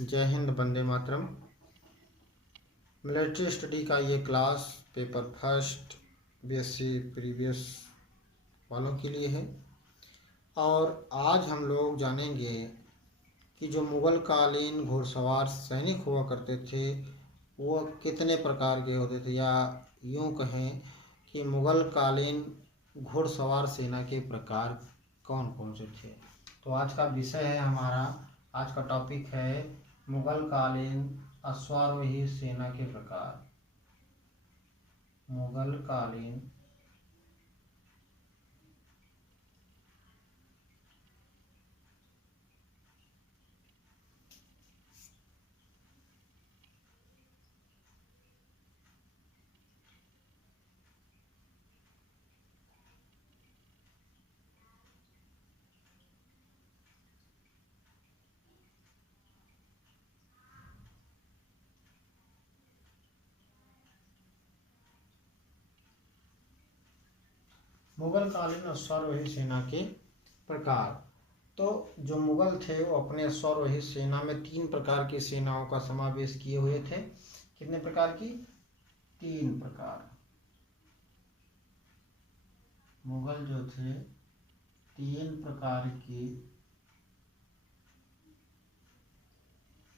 जय Hind, Vande Mataram. Military study का ये class paper first BSc previous वालों के लिए है। और आज हम लोग जानेंगे कि जो मुग़ल कालीन घुड़सवार सैनिक हुआ करते थे वो कितने प्रकार के होते थे, या यूँ कहें कि मुग़ल कालीन घुड़सवार सेना के प्रकार कौन कौन से थे। तो आज का विषय है हमारा, आज का टॉपिक है मुग़ल कालीन अश्वारोही सेना के प्रकार। मुग़ल कालीन मुग़ल कालीन अश्वारोही सेना के प्रकार। तो जो मुग़ल थे वो अपने अश्वारोही सेना में 3 प्रकार की सेनाओं का समावेश किए हुए थे। कितने प्रकार की? 3 प्रकार। मुग़ल जो थे 3 प्रकार की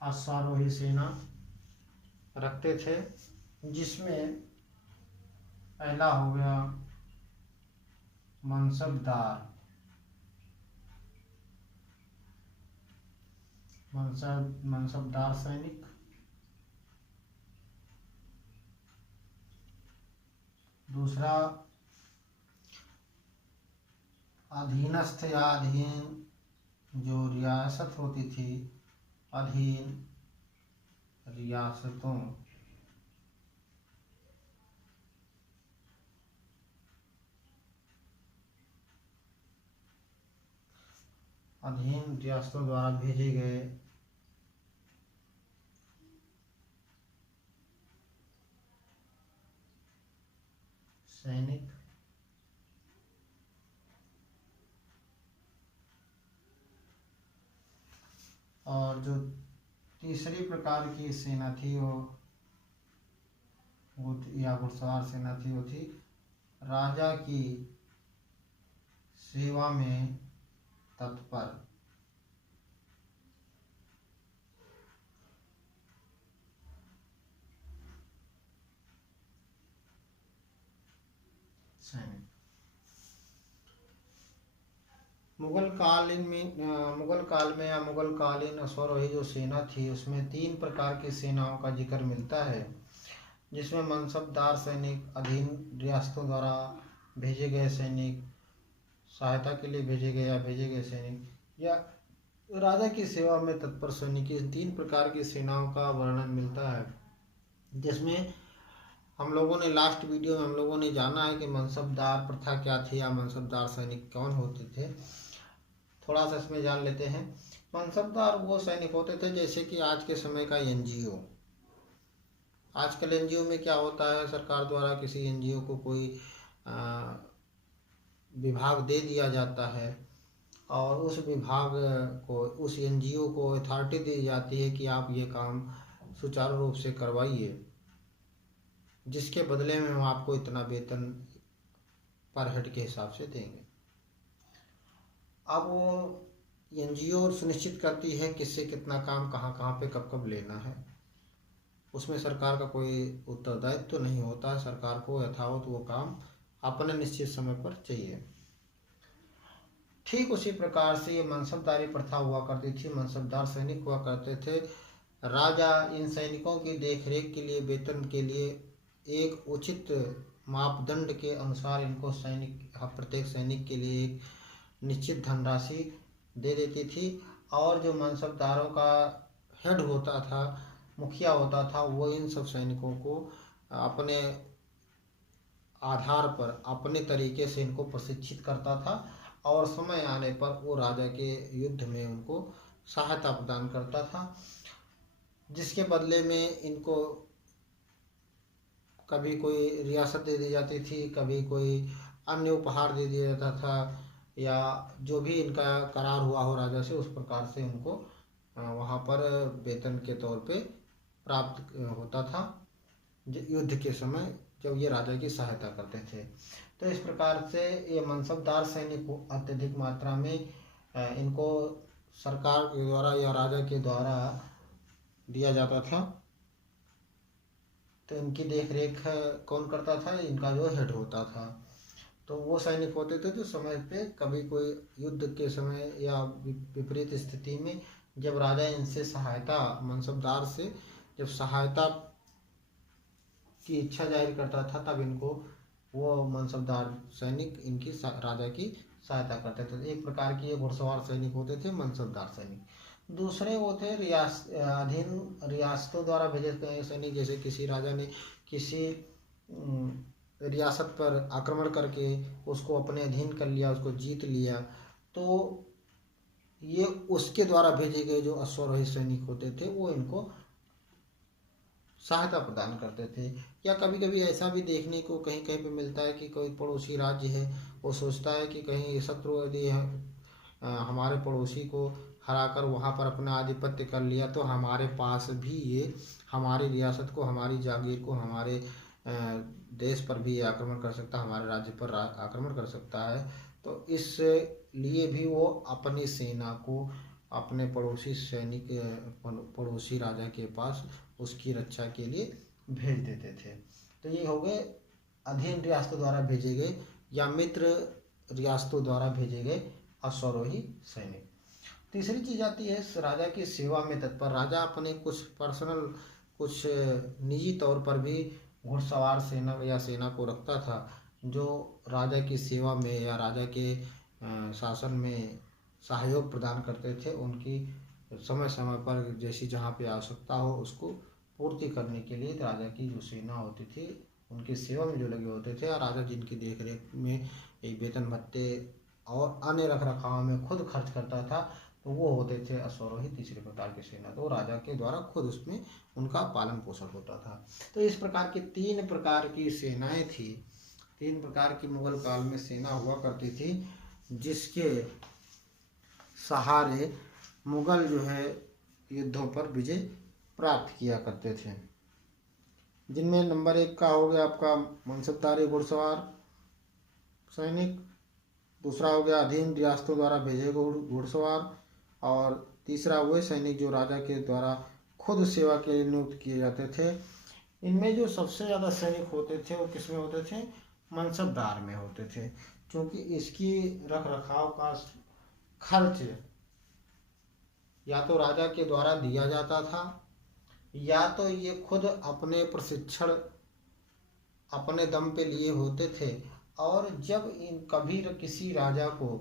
अश्वारोही सेना रखते थे, जिसमें पहला हो गया मनसबदार। मनसबदार सैनिक। दूसरा अधीनस्थ या अधीन, जो रियासत होती थी, अधीन रियासतों। अधीन रियासतों द्वारा भेजे गए सैनिक। और जो तीसरी प्रकार की सेना थी वो या घुड़सवार सेना थी, वो थी राजा की सेवा में तत्पर सैनिक। मुग़ल काल में या मुग़ल कालीन अश्वारोही जो सेना थी उसमें 3 प्रकार की सेनाओं का जिक्र मिलता है, जिसमें मनसबदार सैनिक, अधीन रियासतों द्वारा भेजे गए सैनिक, सहायता के लिए भेजे गए सैनिक, या राजा की सेवा में तत्पर सैनिक। इस 3 प्रकार की सेनाओं का वर्णन मिलता है, जिसमें हम लोगों ने लास्ट वीडियो में हम लोगों ने जाना है कि मनसबदार प्रथा क्या थी या मनसबदार सैनिक कौन होते थे। थोड़ा सा इसमें जान लेते हैं। मनसबदार वो सैनिक होते थे जैसे कि आज के समय का एनजीओ। आजकल एनजीओ में क्या होता है, सरकार द्वारा किसी एनजीओ को कोई विभाग दे दिया जाता है और उस विभाग को, उस एनजीओ को अथॉरिटी दी जाती है कि आप ये काम सुचारू रूप से करवाइए, जिसके बदले में हम आपको इतना वेतन पर हेड के हिसाब से देंगे। अब वो एनजीओ सुनिश्चित करती है किससे कितना काम कहाँ कहाँ पे कब कब लेना है। उसमें सरकार का कोई उत्तरदायित्व तो नहीं होता है। सरकार को यथावत वो काम अपने निश्चित समय पर चाहिए। ठीक उसी प्रकार से ये मनसबदारी प्रथा हुआ करती थी। मनसबदार सैनिक हुआ करते थे। राजा इन सैनिकों की देखरेख के लिए, वेतन के लिए एक उचित मापदंड के अनुसार इनको प्रत्येक सैनिक के लिए एक निश्चित धनराशि दे देती थी। और जो मनसबदारों का हेड होता था, मुखिया होता था, वो इन सब सैनिकों को अपने आधार पर, अपने तरीके से इनको प्रशिक्षित करता था और समय आने पर वो राजा के युद्ध में उनको सहायता प्रदान करता था, जिसके बदले में इनको कभी कोई रियासत दे दी जाती थी, कभी कोई अन्य उपहार दे दिया जाता था, या जो भी इनका करार हुआ हो राजा से उस प्रकार से उनको वहाँ पर वेतन के तौर पे प्राप्त होता था युद्ध के समय, जब ये राजा की सहायता करते थे। तो इस प्रकार से ये मनसबदार सैनिक को अत्यधिक मात्रा में इनको सरकार के द्वारा या राजा के द्वारा दिया जाता था। तो इनकी देख रेख कौन करता था? इनका जो हेड होता था। तो वो सैनिक होते थे जो समय पे कभी कोई युद्ध के समय या विपरीत स्थिति में जब राजा इनसे सहायता, मनसबदार से जब सहायता की इच्छा जाहिर करता था, तब इनको वो मनसबदार सैनिक इनकी राजा की सहायता करते थे। एक प्रकार की ये घुड़सवार सैनिक होते थे, मनसबदार सैनिक। दूसरे वो थे अधीन रियासतों द्वारा भेजे गए सैनिक। जैसे किसी राजा ने किसी रियासत पर आक्रमण करके उसको अपने अधीन कर लिया, उसको जीत लिया, तो ये उसके द्वारा भेजे गए जो अश्वारोही सैनिक होते थे वो इनको सहायता प्रदान करते थे। या कभी कभी ऐसा भी देखने को कहीं कहीं पे मिलता है कि कोई पड़ोसी राज्य है, वो सोचता है कि कहीं शत्रु यदि हमारे पड़ोसी को हराकर वहाँ पर अपना आधिपत्य कर लिया, तो हमारे पास भी ये हमारी रियासत को, हमारी जागीर को, हमारे देश पर भी आक्रमण कर सकता है, हमारे राज्य पर आक्रमण कर सकता है। तो इस लिए भी वो अपनी सेना को अपने पड़ोसी सैनिक, पड़ोसी राजा के पास उसकी रक्षा के लिए भेज देते थे। तो ये हो गए अधीन रियासतों द्वारा भेजे गए या मित्र रियासतों द्वारा भेजे गए अश्वारोही सैनिक। तीसरी चीज आती है राजा की सेवा में तत्पर। राजा अपने कुछ पर्सनल, कुछ निजी तौर पर भी घुड़सवार सेना या सेना को रखता था, जो राजा की सेवा में या राजा के शासन में सहयोग प्रदान करते थे। उनकी समय समय पर जैसी जहाँ पे आवश्यकता हो उसको पूर्ति करने के लिए राजा की जो सेना होती थी, उनकी सेवा में जो लगे होते थे, और राजा जिनकी देख रेख में एक वेतन भत्ते और अन्य रख रखाव में खुद खर्च करता था, तो वो होते थे अश्वारोही तीसरे प्रकार की सेना। तो राजा के द्वारा खुद उसमें उनका पालन पोषण होता था। तो इस प्रकार की 3 प्रकार की सेनाएं थी, 3 प्रकार की मुगल काल में सेना हुआ करती थी, जिसके सहारे मुगल जो है युद्धों पर विजय प्राप्त किया करते थे। जिनमें नंबर 1 का हो गया आपका मनसबदारी घुड़सवार सैनिक, दूसरा हो गया अधीन रियासतों द्वारा भेजे गए घुड़सवार, और तीसरा वे सैनिक जो राजा के द्वारा खुद सेवा के लिए नियुक्त किए जाते थे। इनमें जो सबसे ज़्यादा सैनिक होते थे वो किसमें होते थे? मनसबदार में होते थे, क्योंकि इसकी रख रखाव का खर्च या तो राजा के द्वारा दिया जाता था, या तो ये खुद अपने प्रशिक्षण अपने दम पे लिए होते थे। और जब इन कभी किसी राजा को